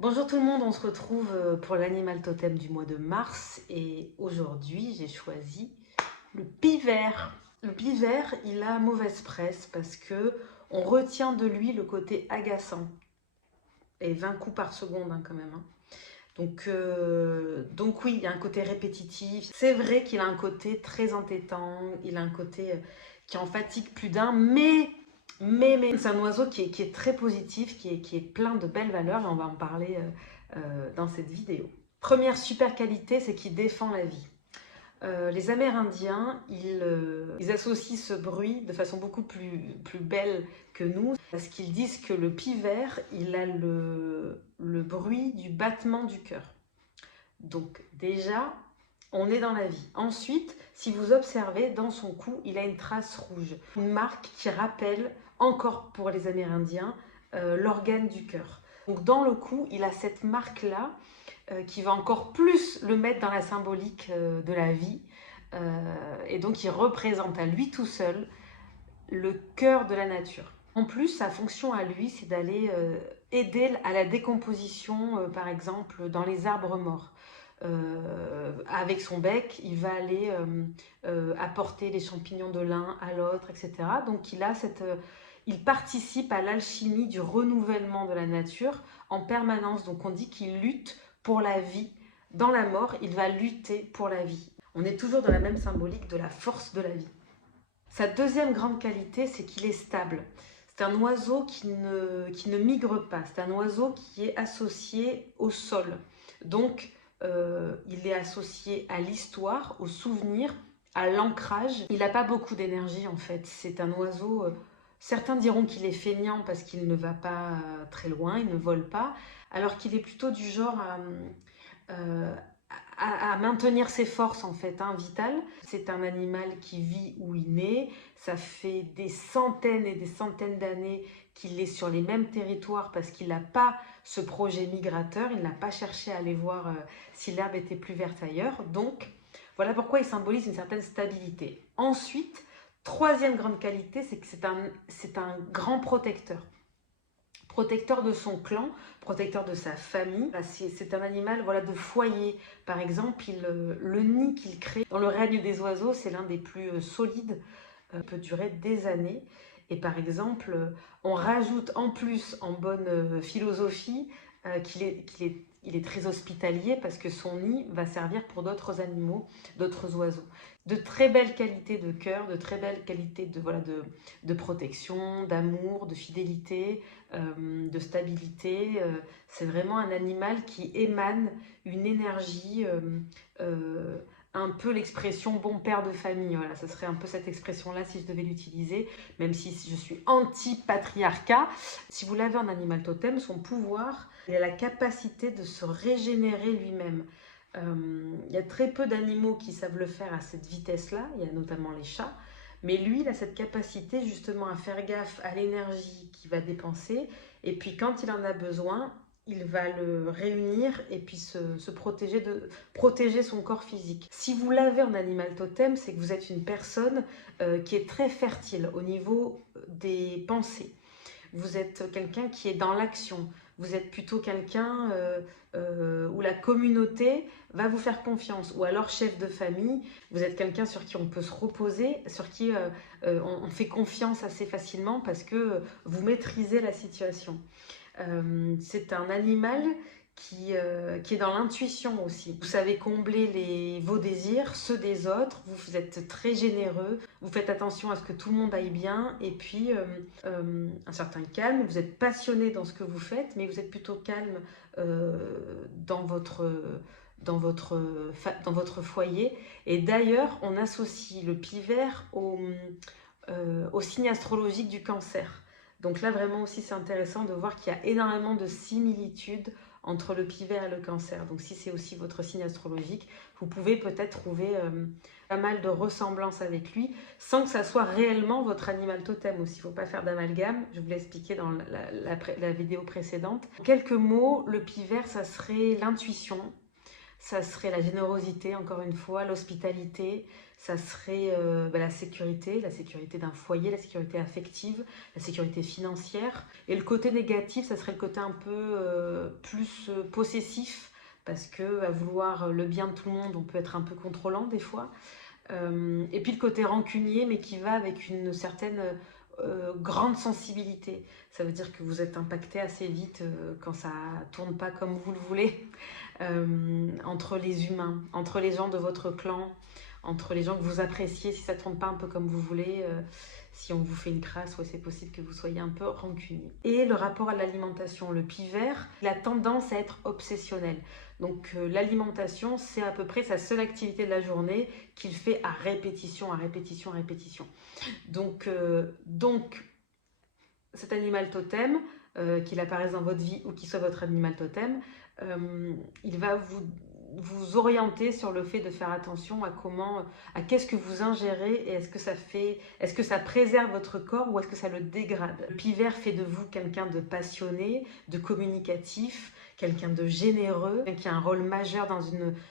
Bonjour tout le monde, on se retrouve pour l'animal totem du mois de mars et aujourd'hui j'ai choisi le pivert. Le pivert, il a mauvaise presse parce que on retient de lui le côté agaçant et 20 coups par seconde quand même. Donc oui, il y a un côté répétitif. C'est vrai qu'il a un côté très entêtant, il a un côté qui en fatigue plus d'un, mais c'est un oiseau qui est très positif, qui est plein de belles valeurs et on va en parler dans cette vidéo. Première super qualité, c'est qu'il défend la vie. Les Amérindiens, ils associent ce bruit de façon beaucoup plus belle que nous, parce qu'ils disent que le pivert, il a le bruit du battement du cœur. Donc déjà, on est dans la vie. Ensuite, si vous observez, dans son cou, il a une trace rouge, une marque qui rappelle, encore pour les Amérindiens, l'organe du cœur. Donc dans le cou, il a cette marque-là qui va encore plus le mettre dans la symbolique de la vie. Et donc il représente à lui tout seul le cœur de la nature. En plus, sa fonction à lui, c'est d'aller aider à la décomposition, par exemple, dans les arbres morts. Avec son bec, il va aller apporter les champignons de l'un à l'autre, etc. Donc il participe à l'alchimie du renouvellement de la nature en permanence. Donc on dit qu'il lutte pour la vie. Dans la mort, il va lutter pour la vie. On est toujours dans la même symbolique de la force de la vie. Sa deuxième grande qualité, c'est qu'il est stable. C'est un oiseau qui ne migre pas. C'est un oiseau qui est associé au sol. Donc, il est associé à l'histoire, au souvenir, à l'ancrage. Il n'a pas beaucoup d'énergie en fait. C'est un oiseau... certains diront qu'il est feignant parce qu'il ne va pas très loin, il ne vole pas, alors qu'il est plutôt du genre euh, à maintenir ses forces en fait, vitales. C'est un animal qui vit où il naît. Ça fait des centaines et des centaines d'années qu'il est sur les mêmes territoires parce qu'il n'a pas ce projet migrateur. Il n'a pas cherché à aller voir si l'herbe était plus verte ailleurs. Donc, voilà pourquoi il symbolise une certaine stabilité. Ensuite, troisième grande qualité, c'est que c'est un grand protecteur. Protecteur de son clan, protecteur de sa famille. C'est un animal de foyer. Par exemple, le nid qu'il crée dans le règne des oiseaux, c'est l'un des plus solides, peut durer des années. Et par exemple, on rajoute en plus en bonne philosophie il est très hospitalier parce que son nid va servir pour d'autres animaux, d'autres oiseaux. De très belles qualités de cœur, de très belles qualités de protection, d'amour, de fidélité, de stabilité. C'est vraiment un animal qui émane une énergie, un peu l'expression bon père de famille. Voilà, ça serait un peu cette expression-là si je devais l'utiliser, même si je suis anti-patriarcat. Si vous l'avez en animal totem, son pouvoir, il a la capacité de se régénérer lui-même. Il y a très peu d'animaux qui savent le faire à cette vitesse-là, il y a notamment les chats, mais lui, il a cette capacité justement à faire gaffe à l'énergie qu'il va dépenser, et puis quand il en a besoin, il va le réunir et puis se protéger son corps physique. Si vous l'avez en animal totem, c'est que vous êtes une personne qui est très fertile au niveau des pensées. Vous êtes quelqu'un qui est dans l'action. Vous êtes plutôt quelqu'un où la communauté va vous faire confiance. Ou alors chef de famille, vous êtes quelqu'un sur qui on peut se reposer, sur qui on fait confiance assez facilement parce que vous maîtrisez la situation. C'est un animal qui est dans l'intuition aussi. Vous savez combler vos désirs, ceux des autres, vous êtes très généreux, vous faites attention à ce que tout le monde aille bien, et puis un certain calme, vous êtes passionné dans ce que vous faites, mais vous êtes plutôt calme dans votre foyer. Et d'ailleurs, on associe le pivert au signe astrologique du Cancer. Donc là, vraiment aussi, c'est intéressant de voir qu'il y a énormément de similitudes entre le pivert et le Cancer. Donc si c'est aussi votre signe astrologique, vous pouvez peut-être trouver pas mal de ressemblances avec lui, sans que ça soit réellement votre animal totem aussi. Il ne faut pas faire d'amalgame, je vous l'ai expliqué dans la vidéo précédente. En quelques mots, le pivert, ça serait l'intuition, ça serait la générosité, encore une fois, l'hospitalité, ça serait la sécurité d'un foyer, la sécurité affective, la sécurité financière. Et le côté négatif, ça serait le côté un peu plus possessif, parce que à vouloir le bien de tout le monde, on peut être un peu contrôlant des fois. Et puis le côté rancunier, mais qui va avec une certaine grande sensibilité. Ça veut dire que vous êtes impacté assez vite quand ça tourne pas comme vous le voulez, entre les humains, entre les gens de votre clan, entre les gens que vous appréciez. Si ça tourne pas un peu comme vous voulez, si on vous fait une crasse, ouais, c'est possible que vous soyez un peu rancunier. Et le rapport à l'alimentation, le pivert, il a tendance à être obsessionnel. Donc l'alimentation, c'est à peu près sa seule activité de la journée qu'il fait à répétition, à répétition, à répétition. Donc cet animal totem, qu'il apparaisse dans votre vie ou qu'il soit votre animal totem, il va vous orienter sur le fait de faire attention à qu'est-ce que vous ingérez, et est-ce que ça préserve votre corps ou est-ce que ça le dégrade. Le pivert fait de vous quelqu'un de passionné, de communicatif, quelqu'un de généreux, qui a un rôle majeur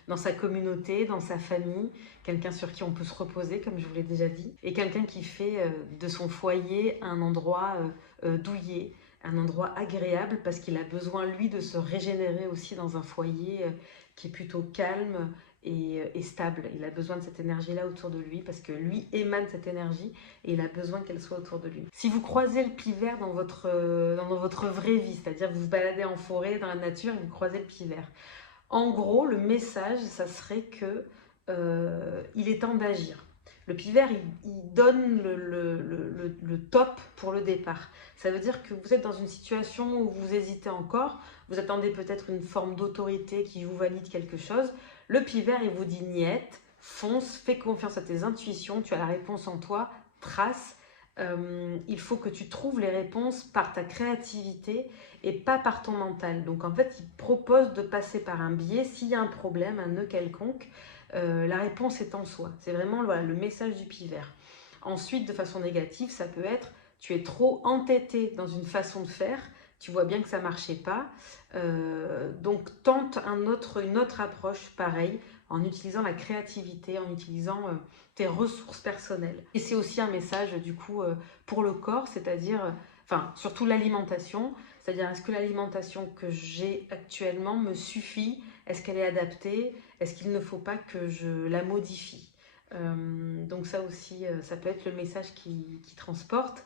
dans sa communauté, dans sa famille, quelqu'un sur qui on peut se reposer, comme je vous l'ai déjà dit, et quelqu'un qui fait de son foyer un endroit douillet, un endroit agréable, parce qu'il a besoin, lui, de se régénérer aussi dans un foyer qui est plutôt calme et stable. Il a besoin de cette énergie-là autour de lui, parce que lui émane cette énergie et il a besoin qu'elle soit autour de lui. Si vous croisez le pivert dans votre vraie vie, c'est-à-dire vous vous baladez en forêt, dans la nature, et vous croisez le pivert, en gros, le message, ça serait que il est temps d'agir. Le pivert, il donne le top pour le départ. Ça veut dire que vous êtes dans une situation où vous hésitez encore, vous attendez peut-être une forme d'autorité qui vous valide quelque chose. Le pivert, il vous dit niette, fonce, fais confiance à tes intuitions, tu as la réponse en toi, trace. Il faut que tu trouves les réponses par ta créativité et pas par ton mental. Donc en fait, il propose de passer par un biais. S'il y a un problème, un nœud quelconque, la réponse est en soi. C'est vraiment le message du pivert. Ensuite, de façon négative, ça peut être tu es trop entêté dans une façon de faire, tu vois bien que ça ne marchait pas, donc tente une autre approche pareille, en utilisant la créativité, en utilisant tes ressources personnelles. Et c'est aussi un message du coup pour le corps, c'est-à-dire, surtout l'alimentation, c'est-à-dire est-ce que l'alimentation que j'ai actuellement me suffit? Est-ce qu'elle est adaptée? Est-ce qu'il ne faut pas que je la modifie? Donc ça aussi, ça peut être le message qui transporte.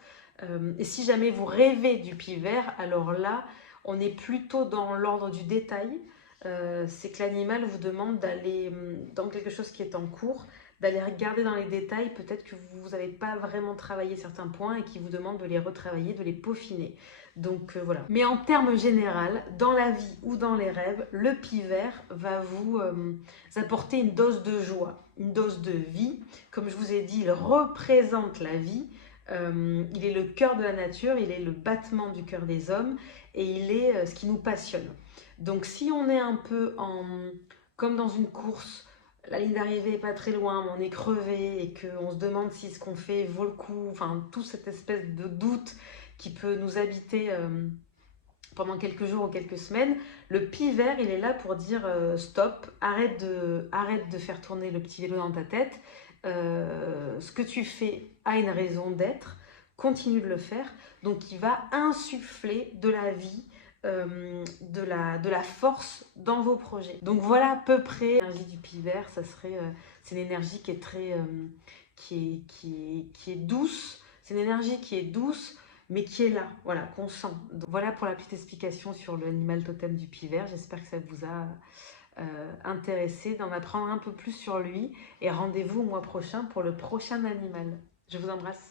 Et si jamais vous rêvez du pivert, alors là, on est plutôt dans l'ordre du détail. C'est que l'animal vous demande d'aller dans quelque chose qui est en cours, d'aller regarder dans les détails, peut-être que vous n'avez pas vraiment travaillé certains points et qui vous demande de les retravailler, de les peaufiner. Donc voilà. Mais en termes généraux, dans la vie ou dans les rêves, le pivert va vous apporter une dose de joie, une dose de vie. Comme je vous ai dit, il représente la vie. Il est le cœur de la nature, il est le battement du cœur des hommes et il est ce qui nous passionne. Donc si on est un peu comme dans une course, la ligne d'arrivée n'est pas très loin, mais on est crevé et qu'on se demande si ce qu'on fait vaut le coup, enfin toute cette espèce de doute qui peut nous habiter pendant quelques jours ou quelques semaines, le pivert, il est là pour dire stop, arrête de faire tourner le petit vélo dans ta tête. Ce que tu fais a une raison d'être, continue de le faire. Donc il va insuffler de la vie, de la force dans vos projets. Donc voilà à peu près l'énergie du pivert. C'est une énergie qui est très qui est douce. C'est une énergie qui est douce, mais qui est là, voilà, qu'on sent. Donc voilà pour la petite explication sur l'animal totem du pivert. J'espère que ça vous a intéressé d'en apprendre un peu plus sur lui, et rendez-vous au mois prochain pour le prochain animal. Je vous embrasse.